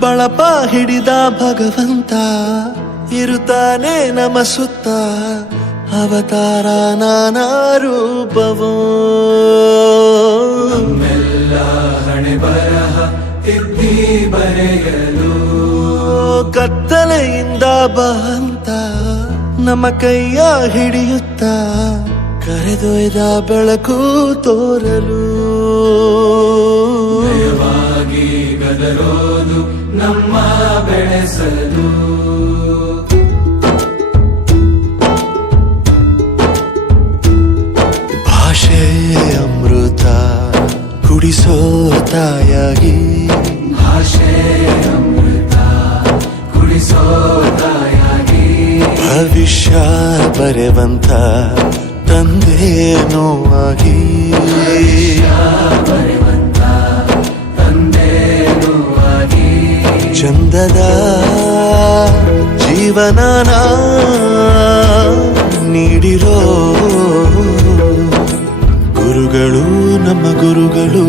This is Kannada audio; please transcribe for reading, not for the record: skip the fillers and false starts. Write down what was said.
ಬಳಪ ಹಿಡಿದ ಭಗವಂತ ಇರುತ್ತಾನೆ ನಮ ಸುತ್ತ, ಅವತಾರ ನಾನಾ ರೂಪವೋ. ನಮ್ಮೆಲ್ಲ ಹಣೆ ಬರಹ ತಿದ್ದಿ ಬರೆಯಲು ಕತ್ತಲೆಯಿಂದ ಬಂತ ನಮ್ಮ ಕೈಯ ಹಿಡಿಯುತ್ತ, ಕರೆದೊಯ್ದ ಬೆಳಕು ತೋರಲು. ನಯವಾಗಿ ಗದರೋದು ನಮ್ಮ ಬೆಳೆಸಲು. ಭಾಷೆ ಅಮೃತ ಕುಡಿಸೋ ತಾಯಾಗಿ, ಭಾಷೆ ಅಮೃತ ಕುಡಿಸೋ ತಾಯಾಗಿ. ಭವಿಷ್ಯ ಬರೆವಂತ ತಂದೇನೋ ಆಗಿ, ಬರೆವಂತ ತಂದೇನೋ ಆಗಿ. ಚಂದದ ಜೀವನನ ನೀಡಿರೋ ಗುರುಗಳು ನಮ್ಮ ಗುರುಗಳು.